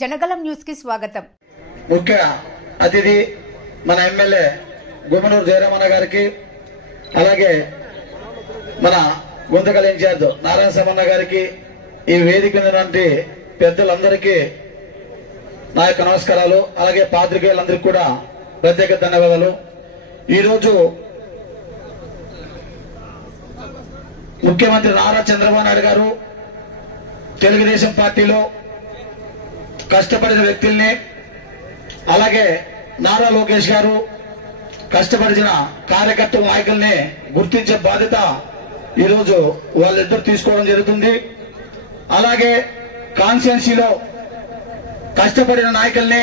Janagalam news కి స్వాగతం. ముఖ్య అతిథి మన ఎమ్మెల్యే గుమ్మనూరు జయరామన్న గారికి, అలాగే మన గుంతకల్ ఇన్ఛార్జ్ నారాయణ సమన్న గారికి, ఈ వేదిక మీద పెద్దలందరికీ నా యొక్క నమస్కారాలు. అలాగే పాత్రికేయులందరికీ కూడా ప్రత్యేక ధన్యవాదాలు. ఈరోజు ముఖ్యమంత్రి నారా చంద్రబాబు నాయుడు గారు తెలుగుదేశం పార్టీలో కష్టపడిన వ్యక్తుల్ని, అలాగే నారా లోకేష్ గారు కష్టపడిన కార్యకర్తల నాయకుల్ని గుర్తించే బాధ్యత ఈరోజు వాళ్ళిద్దరు తీసుకోవడం జరుగుతుంది. అలాగే కాన్స్టిట్యున్సీలో కష్టపడిన నాయకుల్ని,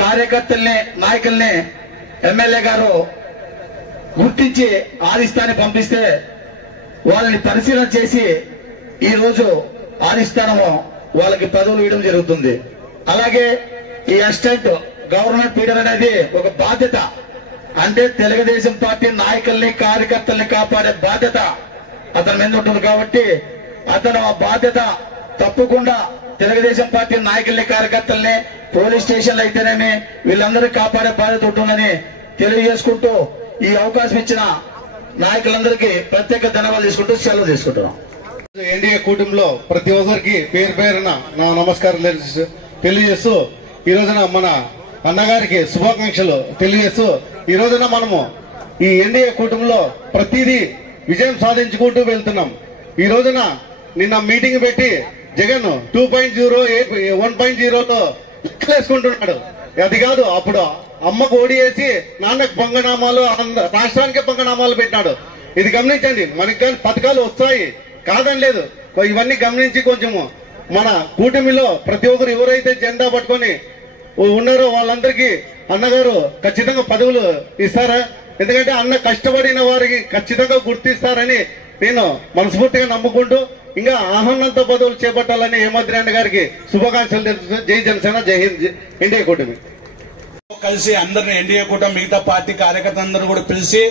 కార్యకర్తల్ని, నాయకుల్ని ఎమ్మెల్యే గారు గుర్తించి ఆదిస్థాన్ని పంపిస్తే వాళ్ళని పరిశీలన చేసి ఈరోజు ఆదిస్థానము వాళ్ళకి పదవులు ఇవ్వడం జరుగుతుంది. అలాగే ఈ అసిస్టెంట్ గవర్నర్ పీడర్ అనేది ఒక బాధ్యత. అంటే తెలుగుదేశం పార్టీ నాయకుల్ని, కార్యకర్తల్ని కాపాడే బాధ్యత అతని మీద ఉంటుంది. కాబట్టి అతను ఆ బాధ్యత తప్పకుండా తెలుగుదేశం పార్టీ నాయకుల్ని, కార్యకర్తల్ని పోలీస్ స్టేషన్లు అయితేనేమి వీళ్ళందరినీ కాపాడే బాధ్యత ఉంటుందని తెలియజేసుకుంటూ ఈ అవకాశం ఇచ్చిన నాయకులందరికీ ప్రత్యేక ధన్యవాదాలు తీసుకుంటూ సెలవు తీసుకుంటున్నాం. ఎన్డీఏ కూటమిలో ప్రతి ఒక్కరికి పేరు పేరున నా నమస్కారం తెలియజేస్తూ ఈ రోజున మన అన్నగారికి శుభాకాంక్షలు తెలియజేస్తూ ఈ రోజున మనము ఈ ఎన్డీఏ కూటమిలో ప్రతిదీ విజయం సాధించుకుంటూ వెళ్తున్నాం. ఈ రోజున నిన్న మీటింగ్ పెట్టి జగన్ 2.0 1.0లో లెక్కలేసుకుంటున్నాడు. అది కాదు, అప్పుడు అమ్మకు ఓడి వేసి నాన్నకు పంగనామాలు, రాష్ట్రానికే పంగనామాలు పెట్టినాడు. ఇది గమనించండి. మనకి కానీ పథకాలు వస్తాయి కాదని లేదు. ఇవన్నీ గమనించి కొంచెము మన కూటమిలో ప్రతి ఒక్కరు ఎవరైతే జెండా పట్టుకొని ఉన్నారో వాళ్ళందరికీ అన్నగారు ఖచ్చితంగా పదవులు ఇస్తారా? ఎందుకంటే అన్న కష్టపడిన వారికి ఖచ్చితంగా గుర్తిస్తారని నేను మనస్ఫూర్తిగా నమ్ముకుంటూ ఇంకా ఆహ్వానంతో పదవులు చేపట్టాలని హేమాద్రి అన్న గారికి శుభాకాంక్షలు తెలుసు. జై జనసేన, జై హింద్. ఎన్డీఏ కూటమి కలిసి అందరిని ఎన్డీఏ కూటమి మిగతా పార్టీ కార్యకర్తలందరూ కూడా పిలిచి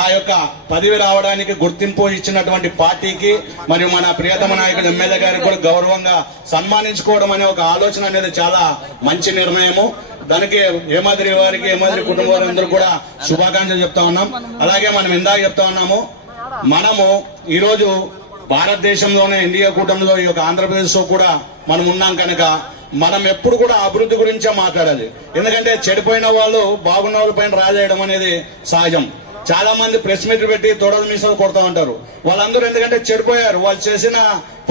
ఆ యొక్క పదవి రావడానికి గుర్తింపు ఇచ్చినటువంటి పార్టీకి మరియు మన ప్రియతమ నాయకుడు ఎమ్మెల్యే గారికి కూడా గౌరవంగా సన్మానించుకోవడం అనే ఒక ఆలోచన అనేది చాలా మంచి నిర్ణయము. దానికి హేమాద్రి వారికి, హేమాద్రి కుటుంబ వారందరూ కూడా శుభాకాంక్షలు చెప్తా ఉన్నాం. అలాగే మనం ఇందాక చెప్తా ఉన్నాము, మనము ఈరోజు భారతదేశంలోనే ఎన్డీఏ కూటమిలో ఈ యొక్క ఆంధ్రప్రదేశ్ లో కూడా మనం ఉన్నాం కనుక మనం ఎప్పుడు కూడా అభివృద్ధి గురించే మాట్లాడాలి. ఎందుకంటే చెడిపోయిన వాళ్ళు బాగున్న వాళ్ళ పైన రాజేయడం అనేది సహజం. చాలా మంది ప్రెస్ మీట్ పెట్టి తొడలు మీసాలు కొడతా ఉంటారు. వాళ్ళందరూ ఎందుకంటే చెడిపోయారు. వాళ్ళు చేసిన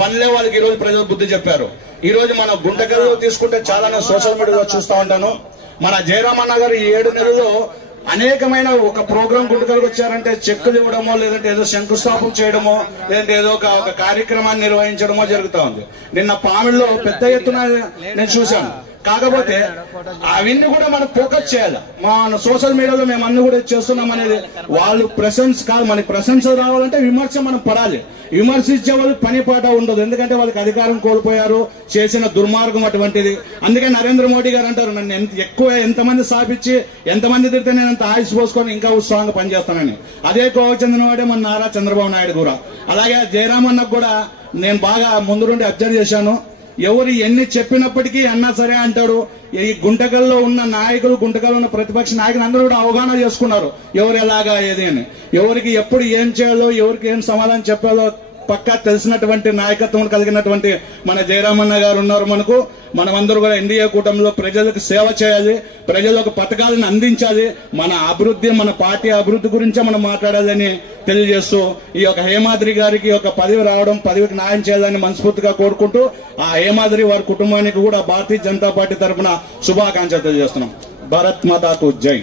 పనులే వాళ్ళకి ఈ రోజు ప్రజలు బుద్ధి చెప్పారు. ఈ రోజు మన గుంటకల్లో తీసుకుంటే చాలా సోషల్ మీడియాలో చూస్తూ ఉంటాను. మన జయరామన్న గారు ఈ 7 నెలల్లో అనేకమైన ఒక ప్రోగ్రాం గుంటకలకు వచ్చారంటే చెక్కులు ఇవ్వడమో, లేదంటే ఏదో శంకుస్థాపన చేయడమో, లేదంటే ఏదో ఒక కార్యక్రమాన్ని నిర్వహించడమో జరుగుతూ ఉంది. నిన్న పామిడిలో పెద్ద ఎత్తున నేను చూశాను. కాకపోతే అవన్నీ కూడా మనం ఫోకస్ చేయాలి. మన సోషల్ మీడియాలో మేము అన్ని కూడా చేస్తున్నాం అనేది వాళ్ళు ప్రెసెన్స్ కాదు. మనకి ప్రెసెన్స్ రావాలంటే విమర్శ మనం పడాలి. విమర్శించే వాళ్ళకి పని పాట ఉండదు. ఎందుకంటే వాళ్ళకి అధికారం కోల్పోయారు, చేసిన దుర్మార్గం అటువంటిది. అందుకే నరేంద్ర మోడీ గారు అంటారు, నన్ను ఎంతమంది స్థాపించి ఎంతమంది తిడితే నేను అంత ఆయుష్ పోసుకొని ఇంకా ఉత్సాహంగా పనిచేస్తానని. అదే కోవకు చెందిన వాడే మన నారా చంద్రబాబు నాయుడు కూడా. అలాగే జయరామన్నకు కూడా నేను బాగా ముందు నుండి అబ్జర్వ్ చేశాను. ఎవరు ఎన్ని చెప్పినప్పటికీ అన్నా సరే అంటాడు. ఈ గుంటకల్లో ఉన్న నాయకులు, గుంటకల్లో ఉన్న ప్రతిపక్ష నాయకులు అందరూ కూడా అవగాహన చేసుకున్నారు ఎవరు ఎలాగా ఏది అని. ఎవరికి ఎప్పుడు ఏం చేయాలో, ఎవరికి ఏం సమాధానం చెప్పాలో పక్కా తెలిసినటువంటి నాయకత్వం కలిగినటువంటి మన జయరామన్న గారు ఉన్నారు మనకు. మనమందరూ కూడా ఎన్డీఏ కూటమిలో ప్రజలకు సేవ చేయాలి, ప్రజలకు పథకాలను అందించాలి. మన అభివృద్ధి, మన పార్టీ అభివృద్ధి గురించే మనం మాట్లాడాలని తెలియజేస్తూ ఈ యొక్క హేమాద్రి గారికి ఒక పదవి రావడం, పదవికి న్యాయం చేయాలని మనస్ఫూర్తిగా కోరుకుంటూ ఆ హేమాద్రి వారి కుటుంబానికి కూడా భారతీయ జనతా పార్టీ తరఫున శుభాకాంక్షలు తెలియజేస్తున్నాం. భారత్ మాతాకు జై.